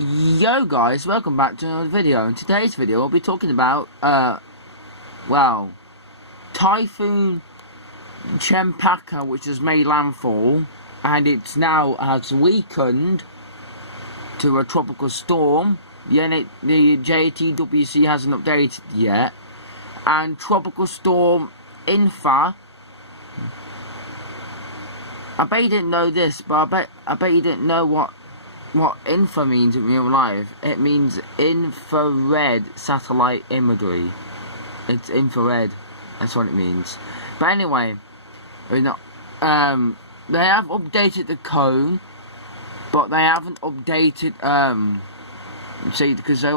Yo guys, welcome back to another video. In today's video, we'll be talking about, well, typhoon cempaka, which has made landfall, and it's now has weakened to a tropical storm. The JTWC hasn't updated yet, and tropical storm infa. I bet you didn't know this, but I bet you didn't know what infa means in real life. It means infrared satellite imagery. It's infrared. That's what it means. But anyway, they have updated the cone, but they haven't updated see, because they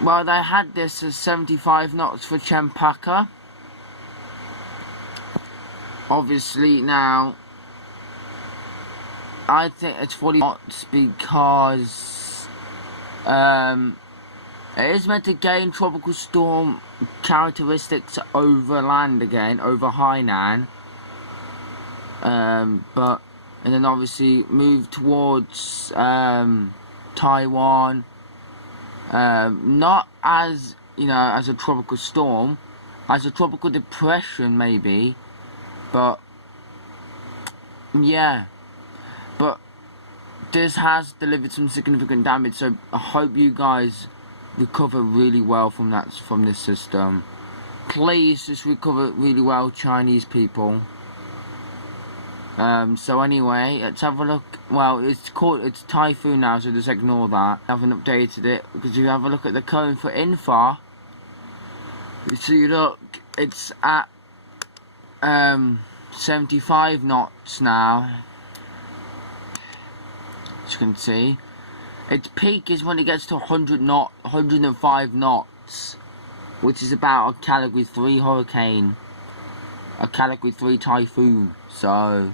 had this as 75 knots for cempaka. Obviously now I think it's 40 knots because it is meant to gain tropical storm characteristics over land again, over Hainan, and then obviously move towards Taiwan, not as, as a tropical storm, as a tropical depression maybe, but yeah. But this has delivered some significant damage, so I hope you guys recover really well from this system. Please just recover really well, Chinese people. So anyway, let's have a look. Well, it's typhoon now, so just ignore that. I haven't updated it, because if you have a look at the cone for infa, you see, look, it's at 75 knots now. As you can see, its peak is when it gets to 105 knots, which is about a category 3 hurricane, a category 3 typhoon. So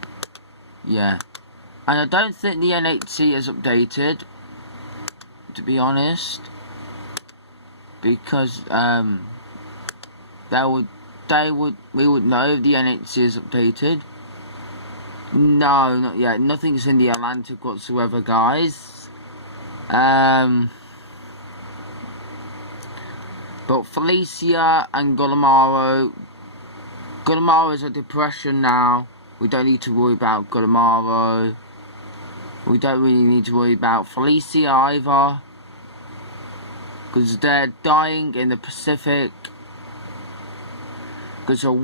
yeah, and I don't think the NHC is updated, to be honest, because we would know if the NHC is updated. No, not yet. Nothing's in the Atlantic whatsoever, guys. But Felicia and Guillermo is a depression now. We don't need to worry about Guillermo. We don't really need to worry about Felicia either, because they're dying in the Pacific. Because of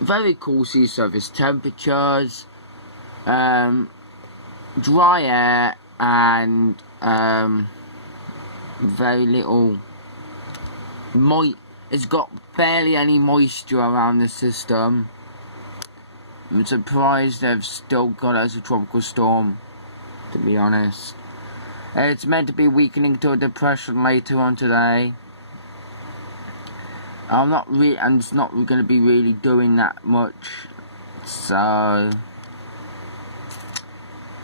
very cool sea surface temperatures, dry air, and very little it's got barely any moisture around the system. I'm surprised they've still got it as a tropical storm, to be honest. It's meant to be weakening to a depression later on today. And it's not going to be really doing that much. So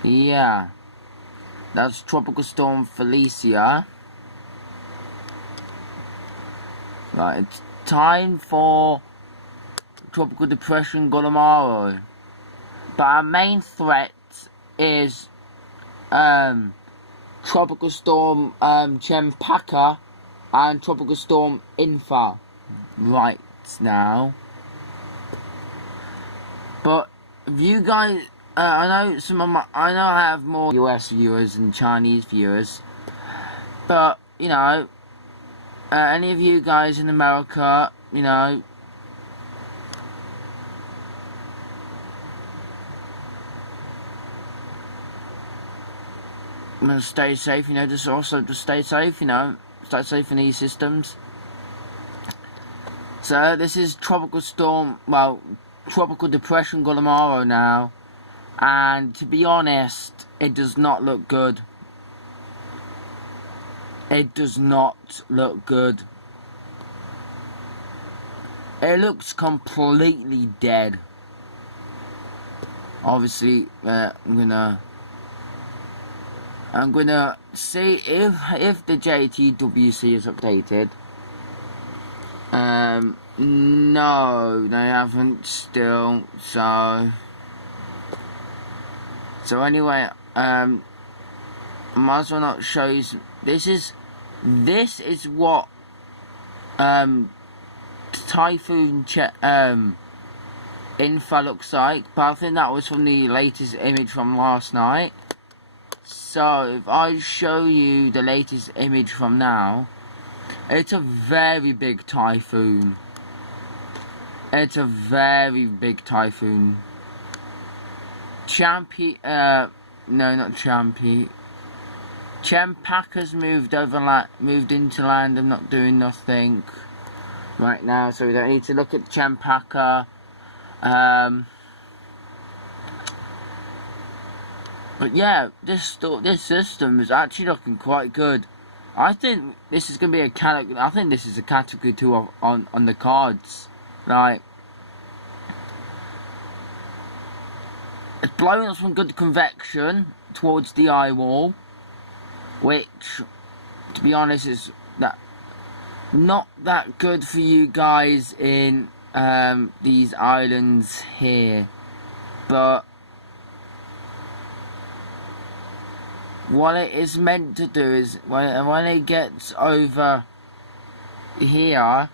yeah, that's Tropical Storm Felicia. Right, it's time for Tropical Depression Guillermo. But our main threat is Tropical Storm cempaka and Tropical Storm infa right now. But if you guys, I know I have more US viewers than Chinese viewers, but any of you guys in America, I'm gonna stay safe, just stay safe, stay safe in these systems. So this is Tropical Depression Guillermo now, and to be honest, it does not look good. It does not look good. It looks completely dead. Obviously, I'm gonna see if the JTWC is updated. No, they haven't still. So anyway, I might as well not show you some, this is what typhoon infa looks like, but I think that was from the latest image from last night. So if I show you the latest image from now, it's a very big typhoon. It's a very big typhoon. No, not Champy. Cempaka's moved into land and not doing nothing right now, so we don't need to look at cempaka. But yeah, this system is actually looking quite good. I think this is going to be a category. I think this is a category 2 on the cards. Like, it's blowing up some good convection towards the eye wall, which, to be honest, is not that good for you guys in these islands here. But what it is meant to do is, when it gets over here,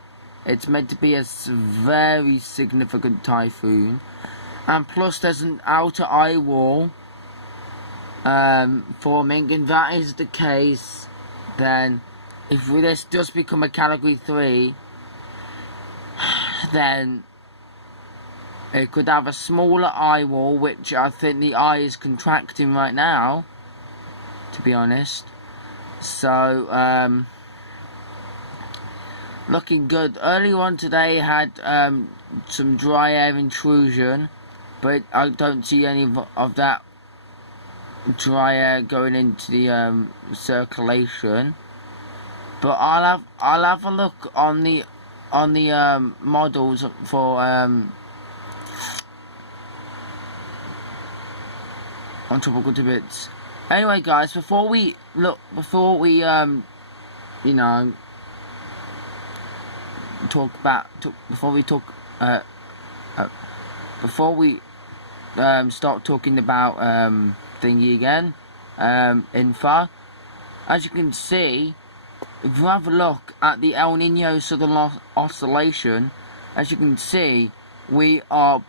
it's meant to be a very significant typhoon. And plus there's an outer eye wall forming, and that is the case, then if this does become a category 3, then it could have a smaller eye wall, which I think the eye is contracting right now, to be honest. So looking good. Earlier on today had some dry air intrusion, but I don't see any of that dry air going into the circulation. But I'll have a look on the models for on tropical bits. Anyway, guys, before we you know, before we start talking about thingy again, infa, as you can see, if you have a look at the El Nino Southern Oscillation, as you can see, we are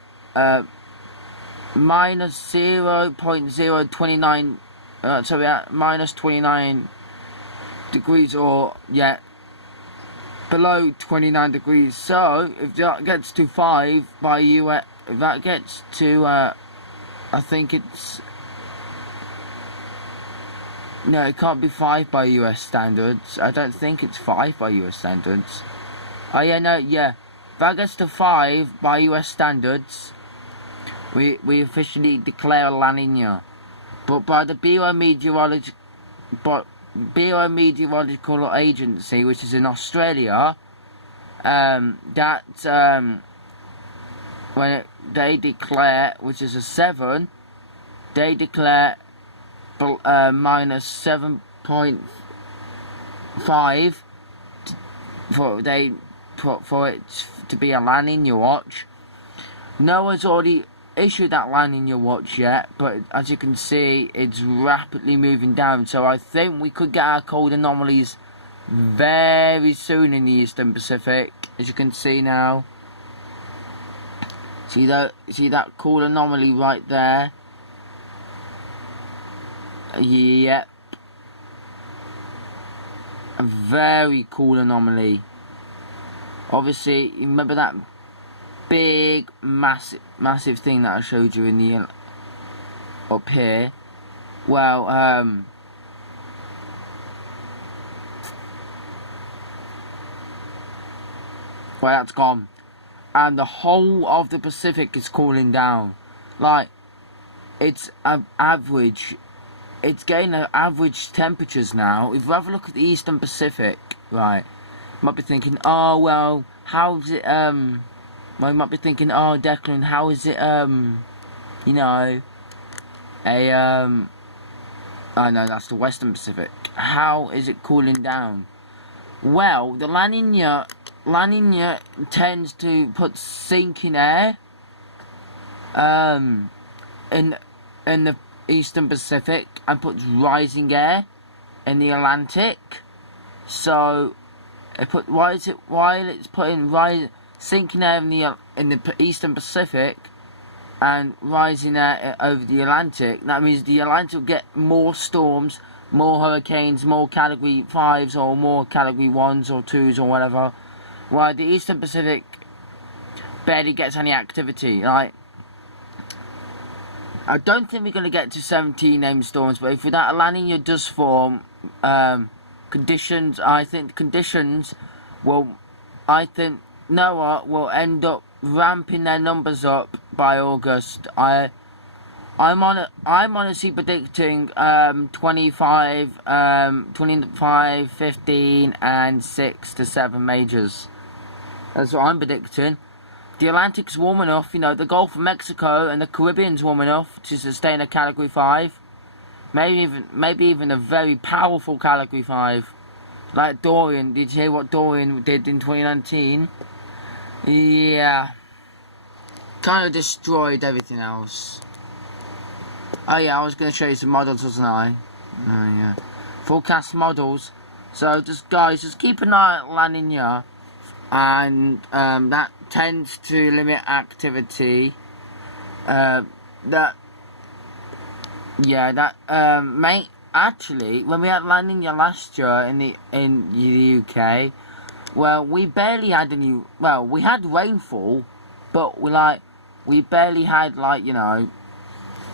minus 0.029, so we're at minus 29 degrees, or yeah, below 29 degrees. So if that gets to 5 by US, if that gets to I think it's, no, it can't be 5 by US standards. I don't think it's 5 by US standards. Oh yeah, no, yeah, if that gets to 5 by US standards, we officially declare a La Nina. But by the Biometeorological Agency, which is in Australia, when they declare, which is a 7, they declare minus 7.5 for it to be a La Nina watch. No one's already issued that La Nina watch yet, but as you can see, it's rapidly moving down. So I think we could get our cold anomalies very soon in the Eastern Pacific. As you can see now, see that cool anomaly right there. Yep, a very cool anomaly. Obviously, remember that big, massive thing that I showed you in the up here. Well, that's gone, and the whole of the Pacific is cooling down. Like, it's an average. It's getting average temperatures now. If you have a look at the Eastern Pacific, right, you might be thinking, oh well, how's it? Well, you might be thinking, oh Declan, how is it? You know, oh no, that's the Western Pacific. How is it cooling down? Well, the La Nina tends to put sinking air in the Eastern Pacific and puts rising air in the Atlantic. So it put while it's putting sinking air in the Eastern Pacific and rising air over the Atlantic. That means the Atlantic will get more storms, more hurricanes, more Category 5s or more Category 1s or 2s or whatever. While the Eastern Pacific barely gets any activity. Like, I don't think we're going to get to 17 named storms, but if that La Nina does form, conditions, I think conditions will, NOAA will end up ramping their numbers up by August. I'm honestly predicting 25, 15, and 6 to 7 majors. That's what I'm predicting. The Atlantic's warm enough, the Gulf of Mexico and the Caribbean's warm enough to sustain a Category 5. Maybe even a very powerful Category 5. Like Dorian. Did you hear what Dorian did in 2019? Yeah. Kind of destroyed everything else. Oh yeah, I was going to show you some models, wasn't I? Oh yeah. Forecast models. So guys, just keep an eye on La Nina. And that tends to limit activity. Actually, when we had La Nina last year in the UK, well, we barely had any. Well, we had rainfall, but we barely had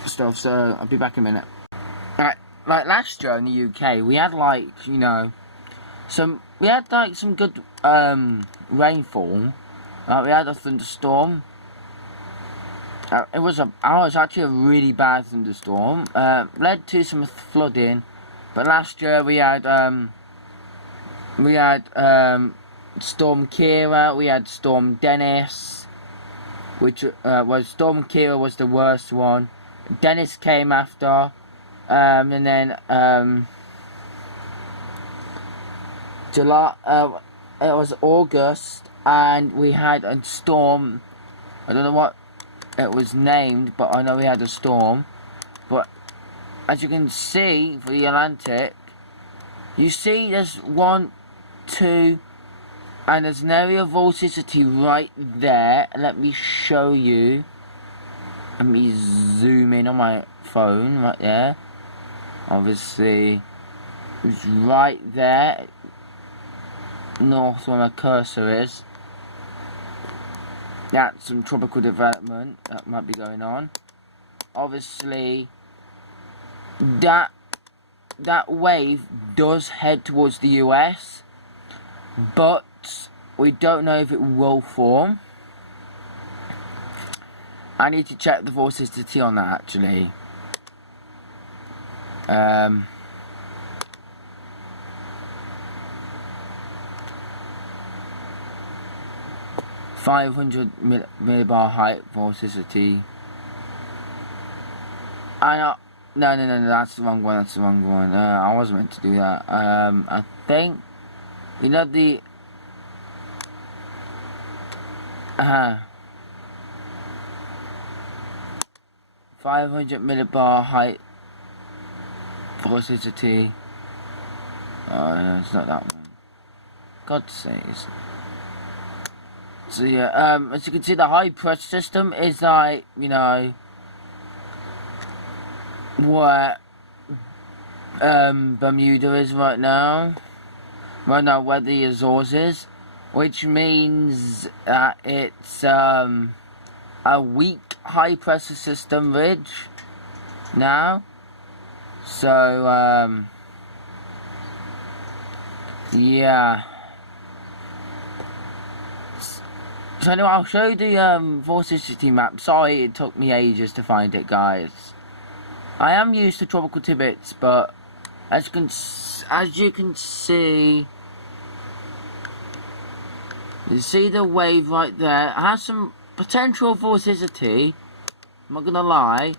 stuff. So I'll be back in a minute. Like last year in the UK, we had some good rainfall. We had a thunderstorm. It was actually a really bad thunderstorm. Led to some flooding. But last year we had Storm Kira, we had Storm Dennis, which Storm Kira was the worst one. Dennis came after, and then July. It was August, and we had a storm. I don't know what it was named, but I know we had a storm. But as you can see for the Atlantic, you see there's 1, 2, and there's an area of vorticity right there. Let me show you. Let me zoom in on my phone right there. Obviously, it's right there, north where my cursor is. That's some tropical development that might be going on. Obviously, that wave does head towards the US, but we don't know if it will form. I need to check the vorticity on that actually. 500 millibar height vorticity. No, that's the wrong one. I wasn't meant to do that. I think the 500 millibar height vorticity. Oh no, it's not that one. God's sakes. So yeah, as you can see, the high pressure system is where Bermuda is right now. Right now, where the Azores is, which means that it's a weak high pressure system ridge now. So yeah. So anyway, I'll show you the vorticity map. Sorry it took me ages to find it, guys. I am used to tropical tidbits, but as you can see, you see the wave right there. It has some potential vorticity, I'm not gonna lie,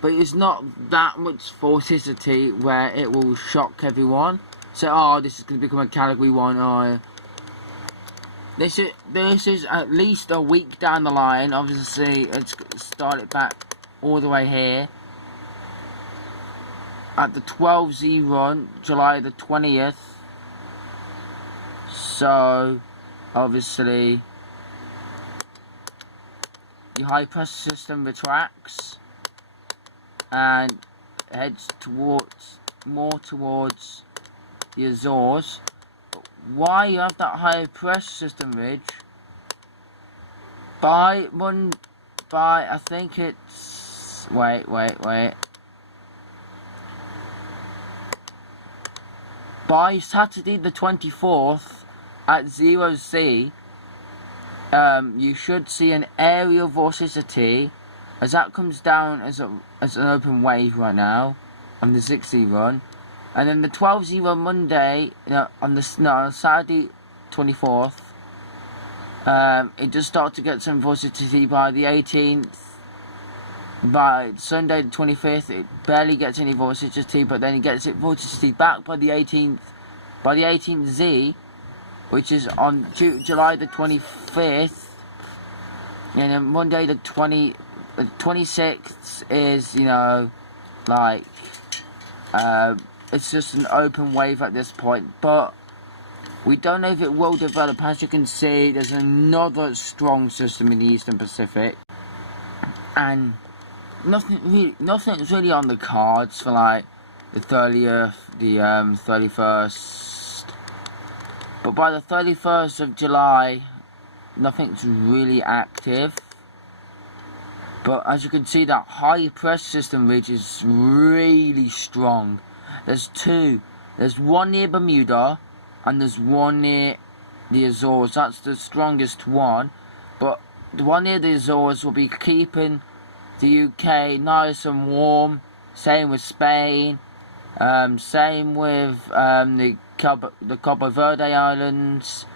but it's not that much vorticity where it will shock everyone. So, oh, this is gonna become a Category 1, or this is at least a week down the line. Obviously, let's start it back all the way here. at the 12Z run, July the 20th. So, obviously, the high pressure system retracts and heads more towards the Azores. But why you have that high pressure system ridge? By I think it's wait. By Saturday the 24th at 0C, you should see an aerial vorticity as that comes down as an open wave right now on the 6Z run, and then the 12Z run Monday, on Saturday 24th, it does start to get some vorticity by the 18th. By Sunday the 25th, it barely gets any vorticity, but then it gets it vorticity back by the 18th. By the 18th Z, which is on July the 25th, and then Monday the 26th is, like, it's just an open wave at this point, but we don't know if it will develop. As you can see, there's another strong system in the Eastern Pacific, and nothing's really on the cards for like the 30th, the 31st. But by the 31st of July, nothing's really active. But as you can see, that high pressure system ridge is really strong. There's two. There's one near Bermuda, and there's one near the Azores. That's the strongest one. But the one near the Azores will be keeping the UK nice and warm. Same with Spain. Same with the Cabo Verde Islands.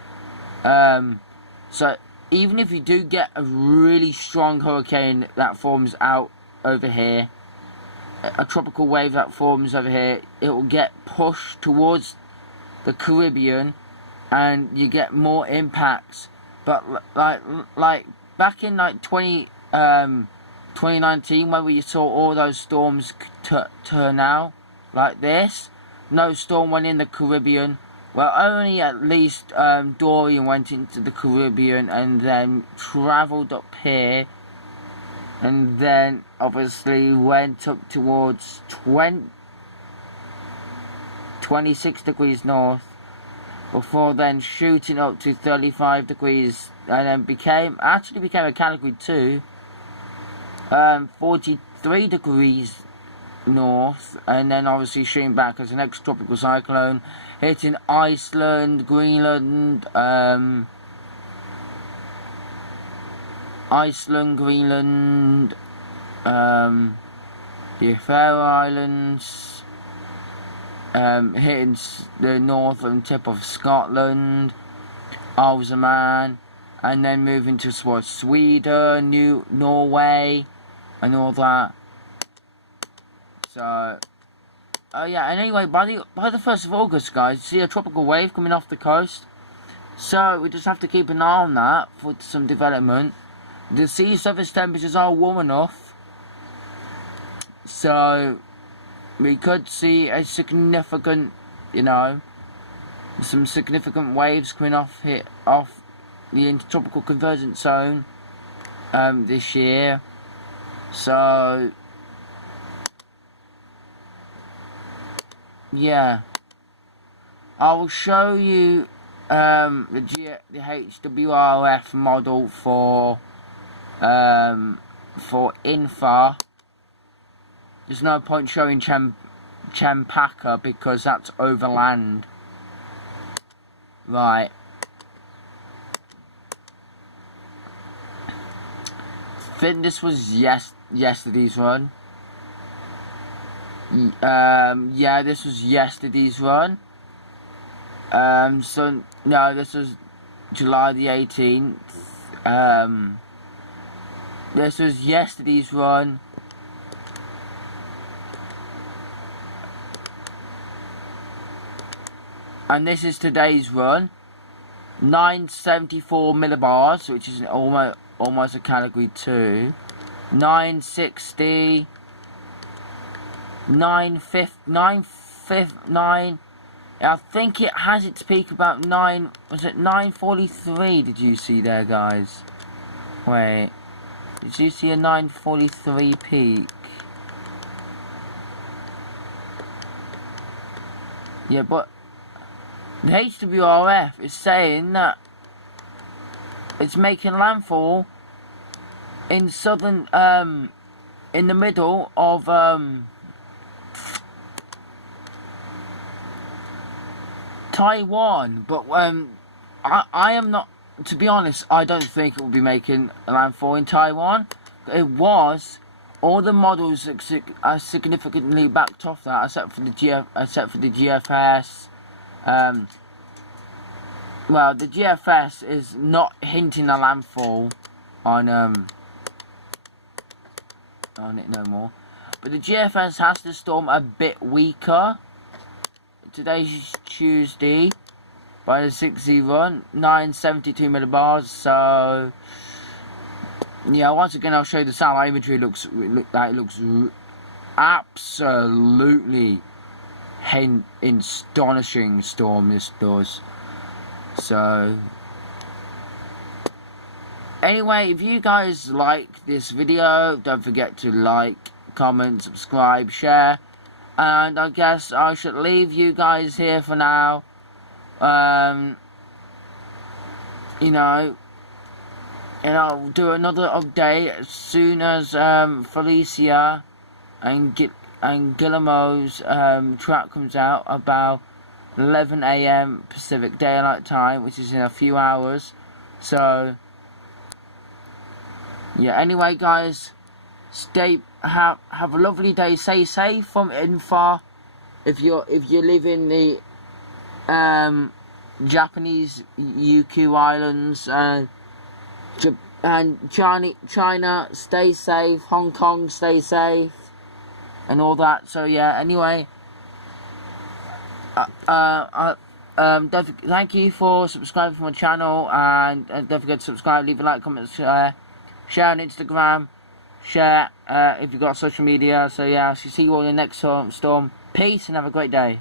So even if you do get a really strong hurricane that forms out over here, a tropical wave that forms over here, it will get pushed towards the Caribbean, and you get more impacts. But like back in like 2019, when we saw all those storms turn out like this, no storm went in the Caribbean. Well, only at least Dorian went into the Caribbean and then travelled up here, and then obviously went up towards 26 degrees north, before then shooting up to 35 degrees, and then became a category 2, 43 degrees north, and then obviously shooting back as an extratropical cyclone, hitting Iceland, Greenland, the Faroe Islands, hitting the northern tip of Scotland, Isles of Man, and then moving towards Sweden, Norway, and all that. So, yeah, and anyway, by the 1st of August, guys, see a tropical wave coming off the coast. So, we just have to keep an eye on that for some development. The sea surface temperatures are warm enough, so we could see a significant, some significant waves coming off the intertropical convergence zone this year. So yeah, I will show you the HWRF model for infa. There's no point showing cempaka because that's overland. Right. I think this was yesterday's run. Yeah, this was yesterday's run. So no, this was July the 18th. This was yesterday's run. And this is today's run. 974 millibars, which is almost a category 2. 960. 9. I think it has its peak about 9. Was it 9:43? Did you see there, guys? Wait. Did you see a 9:43 peak? Yeah, but the HWRF is saying that it's making landfall in southern, in the middle of, Taiwan. But, I am not, to be honest, I don't think it will be making landfall in Taiwan. It was. All the models are significantly backed off that, except for the GFS. Well, the GFS is not hinting a landfall on it no more. But the GFS has the storm a bit weaker. Today's Tuesday, by the 6Z run, 972 millibars. So yeah, once again I'll show you the satellite imagery. It looks absolutely astonishing storm this does. So anyway, if you guys like this video, don't forget to like, comment, subscribe, share, and I guess I should leave you guys here for now. You know, and I'll do another update as soon as Felicia and Guillermo's track comes out about 11 AM Pacific Daylight Time, which is in a few hours. So yeah, anyway guys, have a lovely day, stay safe from infa if you live in the Japanese UQ Islands, and China, stay safe, Hong Kong, stay safe, and all that. So yeah, anyway, thank you for subscribing to my channel, and don't forget to subscribe, leave a like, comment, share on Instagram, share if you've got social media. So yeah, I'll see you all in the next storm. Peace and have a great day.